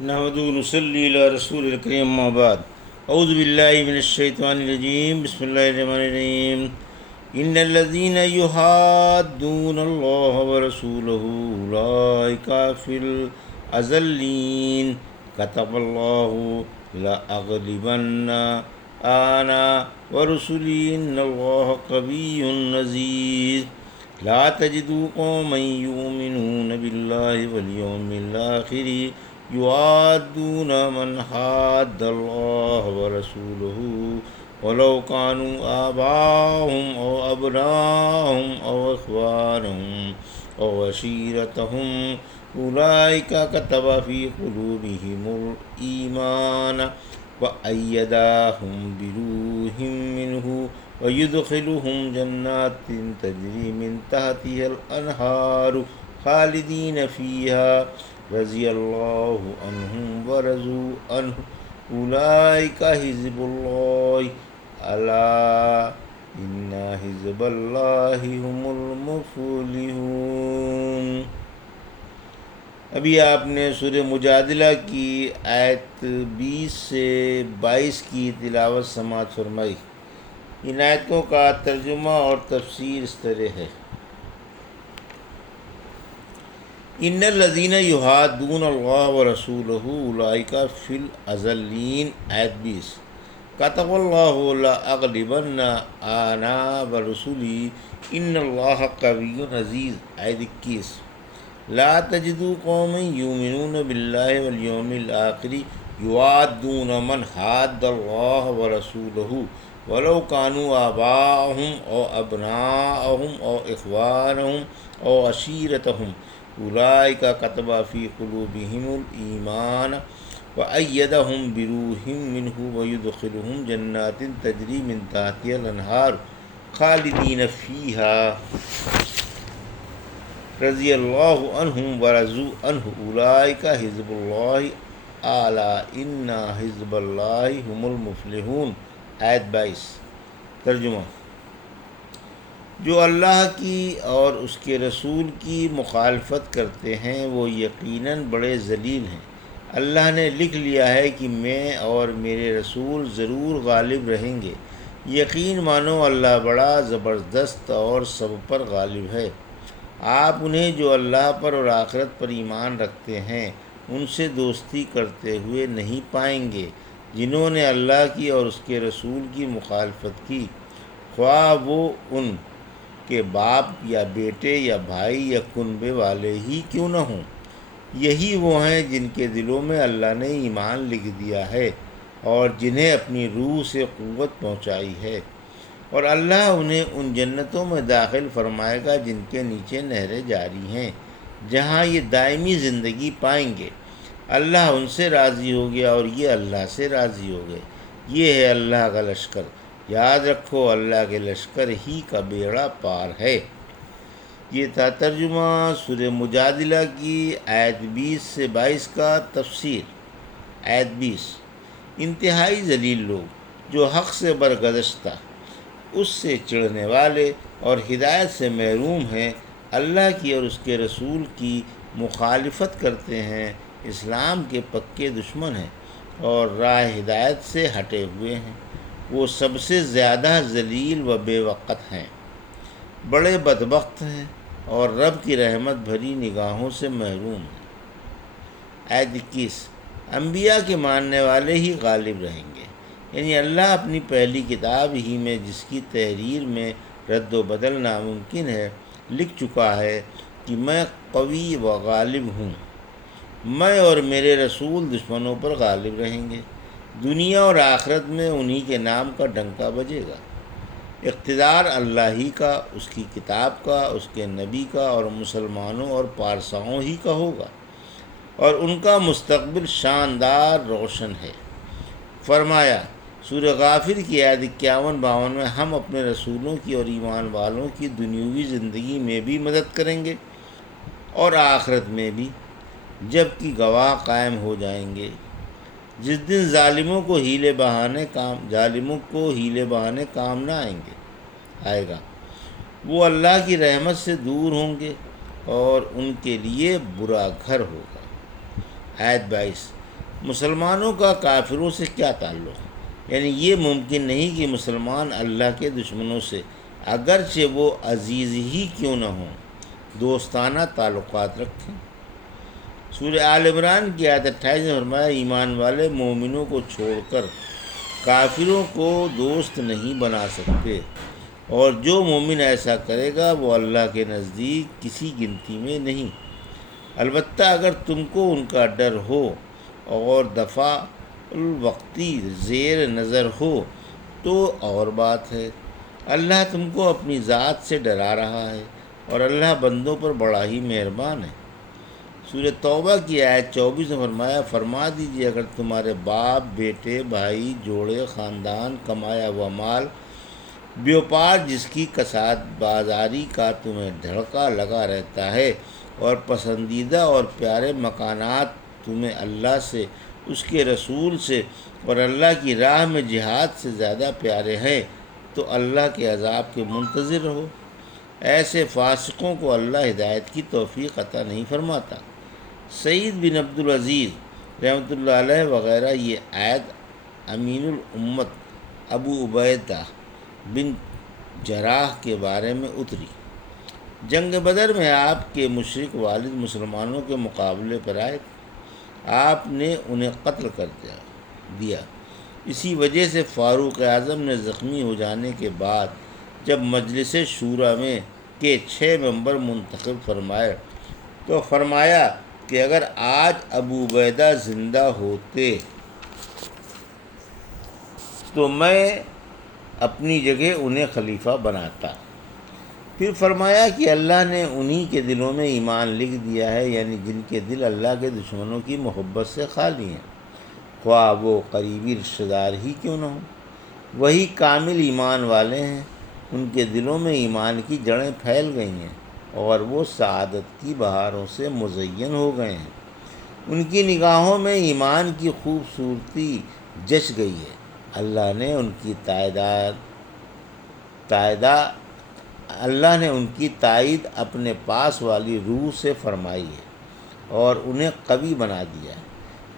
نحمد نصلی علی رسول الکریم اما بعد اعوذ باللہ من الشیطان الرجیم بسم اللہ الرحمن الرحیم ان الذین یحادون اللہ ورسولہ اولئک فی الاذلین کتب اللہ لاغلبن انا ورسلی ان اللہ قوی عزیز لا تجدوا قوما یؤمنون باللہ والیوم الآخر یوادون من حاد اللہ ورسولہ ولو كانوا آباءهم أو أبناءهم أو إخوانهم أو عشيرتهم أولئك كتب في قلوبهم الإيمان وأيدهم بروح منه ويدخلهم جنات تجري من تحتها الأنهار خالدين فيها رضي الله عنهم ورضوا عنه اولئک حزب اللہ الا ان حزب اللہ هم المفلحون۔ ابھی آپ نے سورہ مجادلہ کی آیت 20 سے 22 کی تلاوت سماعت فرمائی۔ ان آیتوں کا ترجمہ اور تفسیر اس طرح ہے: ان الذین یحادون اللہ ورسولہ اولئک فی الاذلین، آیت 20، کتب اللہ لاغلبن انا ورسلی ان اللہ قوی عزیز، آیت 21، لا تجدوا قوما یؤمنون باللہ والیوم الآخر یوادون من حاد اللہ ورسولہ ولو كانوا آباءهم او ابناءهم او اخوانهم او عشیرتهم اولئک کتب فی قلوبہم الایمان وأیدہم بروح منہ ویدخلہم جنات تجری من تحتہا الانہار خالدین فیہا رضی اللہ عنہم ورضوا عنہ اولئک حزب اللہ اعلی ان حزب اللہ هم المفلحون، آیت 22۔ ترجمہ: جو اللہ کی اور اس کے رسول کی مخالفت کرتے ہیں وہ یقیناً بڑے ذلیل ہیں۔ اللہ نے لکھ لیا ہے کہ میں اور میرے رسول ضرور غالب رہیں گے۔ یقین مانو اللہ بڑا زبردست اور سب پر غالب ہے۔ آپ انہیں جو اللہ پر اور آخرت پر ایمان رکھتے ہیں ان سے دوستی کرتے ہوئے نہیں پائیں گے جنہوں نے اللہ کی اور اس کے رسول کی مخالفت کی، خواہ وہ ان کہ باپ یا بیٹے یا بھائی یا کنبے والے ہی کیوں نہ ہوں۔ یہی وہ ہیں جن کے دلوں میں اللہ نے ایمان لکھ دیا ہے اور جنہیں اپنی روح سے قوت پہنچائی ہے، اور اللہ انہیں ان جنتوں میں داخل فرمائے گا جن کے نیچے نہریں جاری ہیں، جہاں یہ دائمی زندگی پائیں گے۔ اللہ ان سے راضی ہو گیا اور یہ اللہ سے راضی ہو گئے۔ یہ ہے اللہ کا لشکر، یاد رکھو اللہ کے لشکر ہی کا بیڑا پار ہے۔ یہ تھا ترجمہ سورہ مجادلہ کی آیت 20 سے 22 کا تفسیر۔ آیت 20، انتہائی ذلیل لوگ جو حق سے برگزشتہ، اس سے چڑھنے والے اور ہدایت سے محروم ہیں، اللہ کی اور اس کے رسول کی مخالفت کرتے ہیں، اسلام کے پکے دشمن ہیں اور راہ ہدایت سے ہٹے ہوئے ہیں، وہ سب سے زیادہ ذلیل و بے وقت ہیں، بڑے بدبخت ہیں اور رب کی رحمت بھری نگاہوں سے محروم ہیں۔ آیت 21، انبیاء کے ماننے والے ہی غالب رہیں گے، یعنی اللہ اپنی پہلی کتاب ہی میں جس کی تحریر میں رد و بدل ناممکن ہے لکھ چکا ہے کہ میں قوی و غالب ہوں۔ میں اور میرے رسول دشمنوں پر غالب رہیں گے، دنیا اور آخرت میں انہی کے نام کا ڈنکا بجے گا۔ اقتدار اللہ ہی کا، اس کی کتاب کا، اس کے نبی کا اور مسلمانوں اور پارساؤں ہی کا ہوگا، اور ان کا مستقبل شاندار روشن ہے۔ فرمایا سورہ غافر کی آیت 51-52 میں ہم اپنے رسولوں کی اور ایمان والوں کی دنیاوی زندگی میں بھی مدد کریں گے اور آخرت میں بھی، جب کہ گواہ قائم ہو جائیں گے۔ جس دن ظالموں کو ہیلے بہانے کام نہ آئے گا، وہ اللہ کی رحمت سے دور ہوں گے اور ان کے لیے برا گھر ہوگا۔ آیت 22، مسلمانوں کا کافروں سے کیا تعلق؟ یعنی یہ ممکن نہیں کہ مسلمان اللہ کے دشمنوں سے اگرچہ وہ عزیز ہی کیوں نہ ہوں دوستانہ تعلقات رکھیں۔ سورہ آل عمران کی آیت 28 میں فرمایا ایمان والے مومنوں کو چھوڑ کر کافروں کو دوست نہیں بنا سکتے، اور جو مومن ایسا کرے گا وہ اللہ کے نزدیک کسی گنتی میں نہیں، البتہ اگر تم کو ان کا ڈر ہو اور دفاع الوقتی زیر نظر ہو تو اور بات ہے۔ اللہ تم کو اپنی ذات سے ڈرا رہا ہے، اور اللہ بندوں پر بڑا ہی مہربان ہے۔ سورہ توبہ کی آیت 24 میں فرمایا فرما دیجیے اگر تمہارے باپ، بیٹے، بھائی، جوڑے، خاندان، کمایا ہوا مال، بیوپار جس کی کساد بازاری کا تمہیں دھڑکا لگا رہتا ہے، اور پسندیدہ اور پیارے مکانات تمہیں اللہ سے، اس کے رسول سے اور اللہ کی راہ میں جہاد سے زیادہ پیارے ہیں، تو اللہ کے عذاب کے منتظر رہو۔ ایسے فاسقوں کو اللہ ہدایت کی توفیق عطا نہیں فرماتا۔ سعید بن عبدالعزیز رحمۃ اللہ علیہ وغیرہ یہ آیت امین الامت ابو عبیدہ بن جراح کے بارے میں اتری۔ جنگ بدر میں آپ کے مشرک والد مسلمانوں کے مقابلے پر آئے تھے، آپ نے انہیں قتل کر دیا۔ اسی وجہ سے فاروق اعظم نے زخمی ہو جانے کے بعد جب مجلس شورا میں کے 6 ممبر منتخب فرمائے تو فرمایا کہ اگر آج ابو عبیدہ زندہ ہوتے تو میں اپنی جگہ انہیں خلیفہ بناتا۔ پھر فرمایا کہ اللہ نے انہی کے دلوں میں ایمان لکھ دیا ہے، یعنی جن کے دل اللہ کے دشمنوں کی محبت سے خالی ہیں، خواہ وہ قریبی رشتہ دار ہی کیوں نہ ہوں۔ وہی کامل ایمان والے ہیں، ان کے دلوں میں ایمان کی جڑیں پھیل گئی ہیں، اور وہ سعادت کی بہاروں سے مزین ہو گئے ہیں۔ ان کی نگاہوں میں ایمان کی خوبصورتی جچ گئی ہے۔ اللہ نے ان کی تائید اپنے پاس والی روح سے فرمائی ہے اور انہیں قوی بنا دیا ہے۔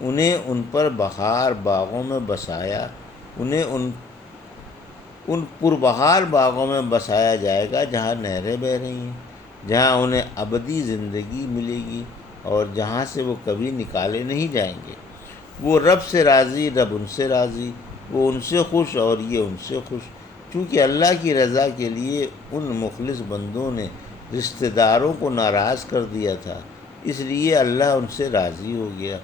انہیں ان پر بہار باغوں میں بسایا، انہیں ان پربہار باغوں میں بسایا جائے گا جہاں نہریں بہہ رہی ہیں، جہاں انہیں ابدی زندگی ملے گی اور جہاں سے وہ کبھی نکالے نہیں جائیں گے۔ وہ رب سے راضی، رب ان سے راضی، وہ ان سے خوش اور یہ ان سے خوش۔ چونکہ اللہ کی رضا کے لیے ان مخلص بندوں نے رشتہ داروں کو ناراض کر دیا تھا، اس لیے اللہ ان سے راضی ہو گیا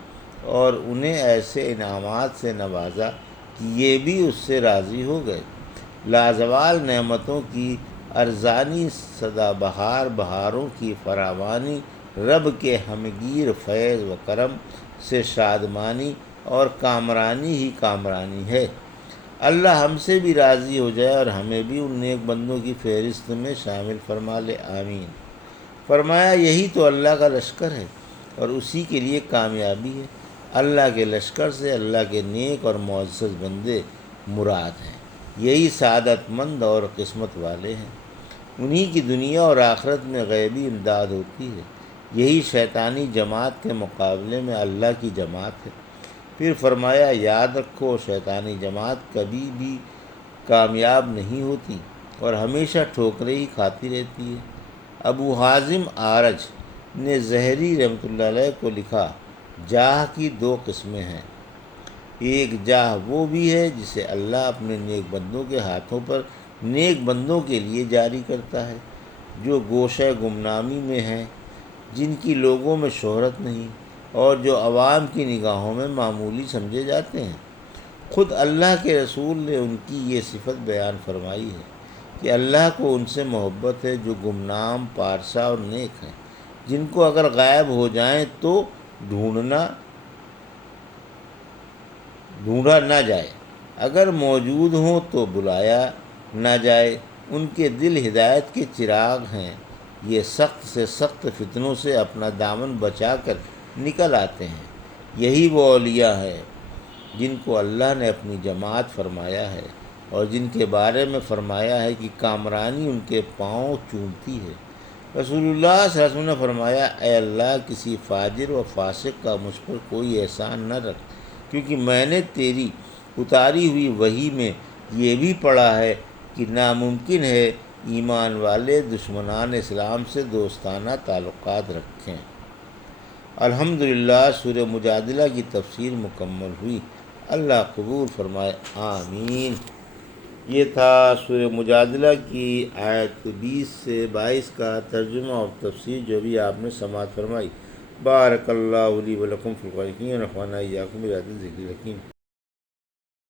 اور انہیں ایسے انعامات سے نوازا کہ یہ بھی اس سے راضی ہو گئے۔ لازوال نعمتوں کی ارزانی، سدا بہار بہاروں کی فراوانی، رب کے ہمگیر فیض و کرم سے شادمانی اور کامرانی ہی کامرانی ہے۔ اللہ ہم سے بھی راضی ہو جائے اور ہمیں بھی ان نیک بندوں کی فہرست میں شامل فرما لے، آمین۔ فرمایا یہی تو اللہ کا لشکر ہے اور اسی کے لیے کامیابی ہے۔ اللہ کے لشکر سے اللہ کے نیک اور معزز بندے مراد ہیں، یہی سعادت مند اور قسمت والے ہیں، انہی کی دنیا اور آخرت میں غیبی امداد ہوتی ہے۔ یہی شیطانی جماعت کے مقابلے میں اللہ کی جماعت ہے۔ پھر فرمایا یاد رکھو شیطانی جماعت کبھی بھی کامیاب نہیں ہوتی اور ہمیشہ ٹھوکریں ہی کھاتی رہتی ہے۔ ابو حازم اعرج نے زہری رحمۃ اللہ علیہ کو لکھا جاہ کی 2 قسمیں ہیں، ایک جاہ وہ بھی ہے جسے اللہ اپنے نیک بندوں کے ہاتھوں پر نیک بندوں کے لیے جاری کرتا ہے، جو گوشہ گمنامی میں ہیں، جن کی لوگوں میں شہرت نہیں اور جو عوام کی نگاہوں میں معمولی سمجھے جاتے ہیں۔ خود اللہ کے رسول نے ان کی یہ صفت بیان فرمائی ہے کہ اللہ کو ان سے محبت ہے جو گمنام، پارسا اور نیک ہیں، جن کو اگر غائب ہو جائیں تو ڈھونڈا نہ جائے، اگر موجود ہوں تو بلایا نہ جائے۔ ان کے دل ہدایت کے چراغ ہیں، یہ سخت سے سخت فتنوں سے اپنا دامن بچا کر نکل آتے ہیں۔ یہی وہ اولیاء ہیں جن کو اللہ نے اپنی جماعت فرمایا ہے اور جن کے بارے میں فرمایا ہے کہ کامرانی ان کے پاؤں چومتی ہے۔ رسول اللہ صلی اللہ علیہ وسلم نے فرمایا اے اللہ کسی فاجر و فاسق کا مجھ پر کوئی احسان نہ رکھ، کیونکہ میں نے تیری اتاری ہوئی وحی میں یہ بھی پڑھا ہے کہ ناممکن ہے ایمان والے دشمنان اسلام سے دوستانہ تعلقات رکھیں۔ الحمدللہ سورہ مجادلہ کی تفسیر مکمل ہوئی۔ اللہ قبول فرمائے، آمین۔ یہ تھا سورہ مجادلہ کی آیت 20 سے 22 کا ترجمہ اور تفسیر جو بھی آپ نے سماعت فرمائی۔ بارک اللہ لی و لکم فی القرآن الحکیم ونفعنی وإیاکم بآیات الذکر الحکیم۔